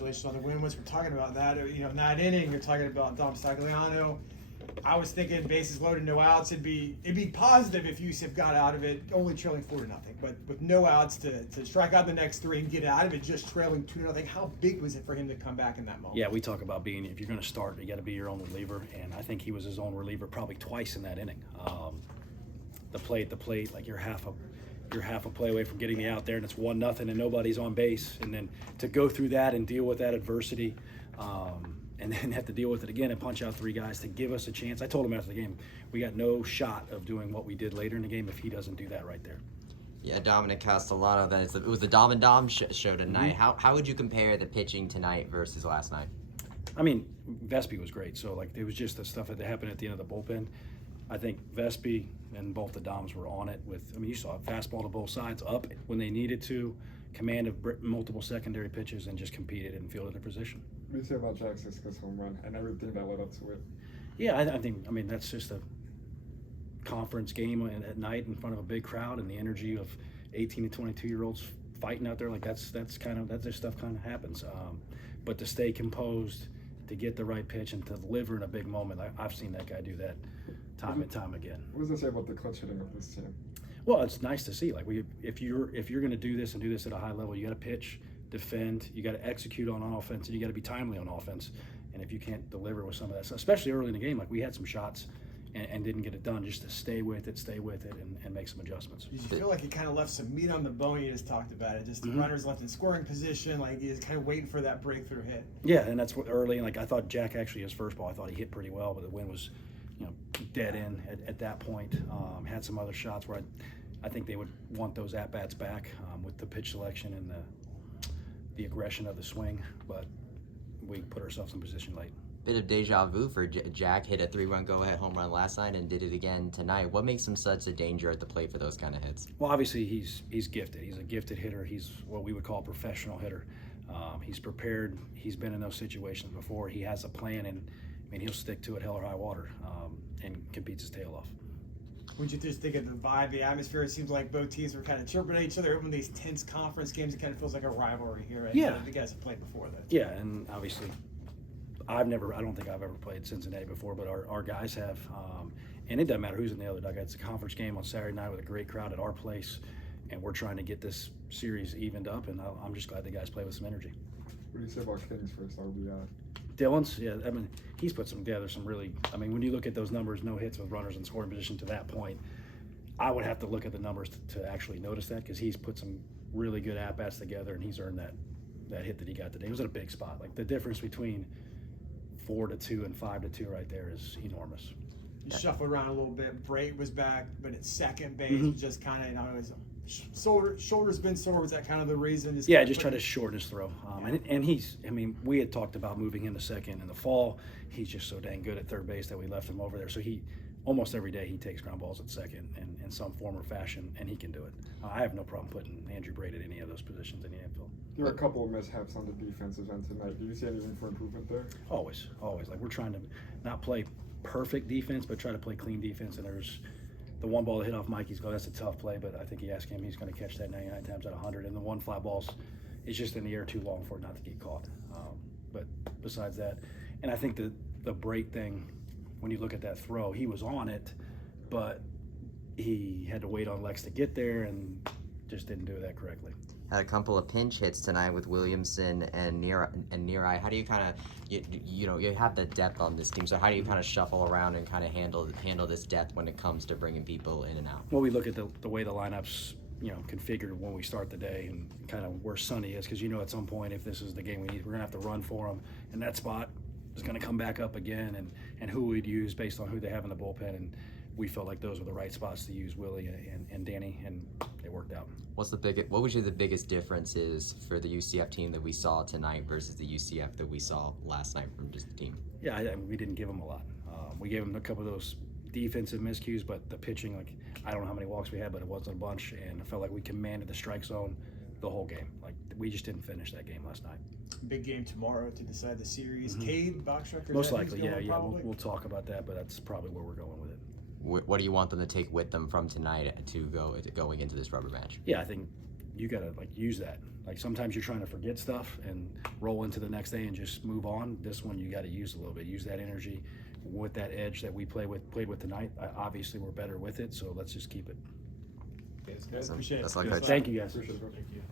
Congratulations on the win. Once we're talking about that, in that inning, you're talking about Dom Stagliano. I was thinking bases loaded, no outs. It'd be positive if UCF got out of it only trailing 4-0, but with no outs to strike out the next three and get out of it just trailing 2-0. How big was it for him to come back in that moment? Yeah, we talk about if you're going to start, you got to be your own reliever, and I think he was his own reliever probably twice in that inning. The plate, like you're half a play away from getting me out there, and it's 1-0, and nobody's on base, and then to go through that and deal with that adversity. And then have to deal with it again and punch out 3 guys to give us a chance. I told him after the game, we got no shot of doing what we did later in the game if he doesn't do that right there. Yeah, Dominic Castellano, it was the Dom and Dom show tonight. Mm-hmm. How would you compare the pitching tonight versus last night? I mean, Vespi was great. So, it was just the stuff that happened at the end of the bullpen. I think Vespi and both the Doms were on it you saw it, fastball to both sides, up when they needed to, command of multiple secondary pitches, and just competed and fielded their position. What do you say about Jack Siska's home run and everything that led up to it? Yeah, I think that's just a conference game at night in front of a big crowd, and the energy of 18 to 22-year-olds fighting out there. That's just stuff kind of happens. But to stay composed, to get the right pitch, and to deliver in a big moment, I've seen that guy do that time and time again. What does that say about the clutch hitting of this team? Well, it's nice to see. If you're going to do this and do this at a high level, you got to pitch, defend, you got to execute on offense, and you got to be timely on offense. And if you can't deliver with some of that stuff, especially early in the game, we had some shots and didn't get it done, just to stay with it, and make some adjustments. Did you feel like it kind of left some meat on the bone? You just talked about it. Just the runners left in scoring position, you just kind of waiting for that breakthrough hit. Yeah, and that's what early. And I thought Jack actually, his first ball, I thought he hit pretty well, but the wind was, dead in at that point. Had some other shots where I think they would want those at bats back with the pitch selection and the aggression of the swing, but we put ourselves in position late. Bit of deja vu for Jack. Hit a 3-run go-ahead home run last night and did it again tonight. What makes him such a danger at the plate for those kind of hits? Well, obviously he's gifted. He's a gifted hitter. He's what we would call a professional hitter. He's prepared. He's been in those situations before. He has a plan, and he'll stick to it hell or high water, and competes his tail off. Would you just think of the vibe, the atmosphere? It seems like both teams were kind of chirping at each other. In these tense conference games, it kind of feels like a rivalry here. Right? Yeah. The guys have played before that. Yeah, and obviously I don't think I've ever played Cincinnati before, but our guys have. And it doesn't matter who's in the other dugout. It's a conference game on Saturday night with a great crowd at our place, and we're trying to get this series evened up, and I'm just glad the guys play with some energy. What do you say about King's first RBI? Dylan's, yeah, he's put together some really, when you look at those numbers, no hits with runners in scoring position to that point, I would have to look at the numbers to actually notice that, because he's put some really good at-bats together, and he's earned that hit that he got today. It was at a big spot. The difference between 4-2 and 5-2 right there is enormous. You shuffled around a little bit. Brait was back, but at second base, just kind of, his shoulder's been sore. Was that kind of the reason? Just try to shorten his throw. And he's, we had talked about moving him to second in the fall. He's just so dang good at third base that we left him over there. So he, almost every day, he takes ground balls at second in some form or fashion, and he can do it. I have no problem putting Andrew Brait at any of those positions in the infield. There were a couple of mishaps on the defensive end tonight. Do you see any room for improvement there? Always. We're trying to not play perfect defense, but try to play clean defense. And there's the one ball that hit off Mikey's goal. That's a tough play, but I think you ask him, he's going to catch that 99 times out of 100. And the one fly ball's it's just in the air too long for it not to get caught. But besides that, and I think the Brait thing, when you look at that throw, he was on it, but he had to wait on Lex to get there and just didn't do that correctly. Had a couple of pinch hits tonight with Williamson and Nearai. How do you kind of, you have the depth on this team, so how do you kind of shuffle around and kind of handle this depth when it comes to bringing people in and out? Well, we look at the way the lineup's configured when we start the day, and kind of where Sonny is, because at some point, if this is the game we need, we're gonna have to run for him, and that spot is gonna come back up again, and who we'd use based on who they have in the bullpen, and we felt like those were the right spots to use Willie and Danny, and it worked out. What would you say the biggest difference is for the UCF team that we saw tonight versus the UCF that we saw last night from just the team? Yeah, we didn't give them a lot. We gave them a couple of those defensive miscues, but the pitching, I don't know how many walks we had, but it wasn't a bunch, and I felt like we commanded the strike zone the whole game. We just didn't finish that game last night. Big game tomorrow to decide the series. Cade, box record? Most likely, yeah. We'll talk about that, but that's probably where we're going with it. What do you want them to take with them from tonight to going into this rubber match? Yeah, I think you got to use that. Like sometimes you're trying to forget stuff and roll into the next day and just move on. This one you got to use a little bit, use that energy with that edge that we played with tonight. Obviously we're better with it, so let's just keep it. Okay, that's good. Awesome. Appreciate it. That's like Good Coach. stuff. Thank you guys. Appreciate it, Coach. Thank you.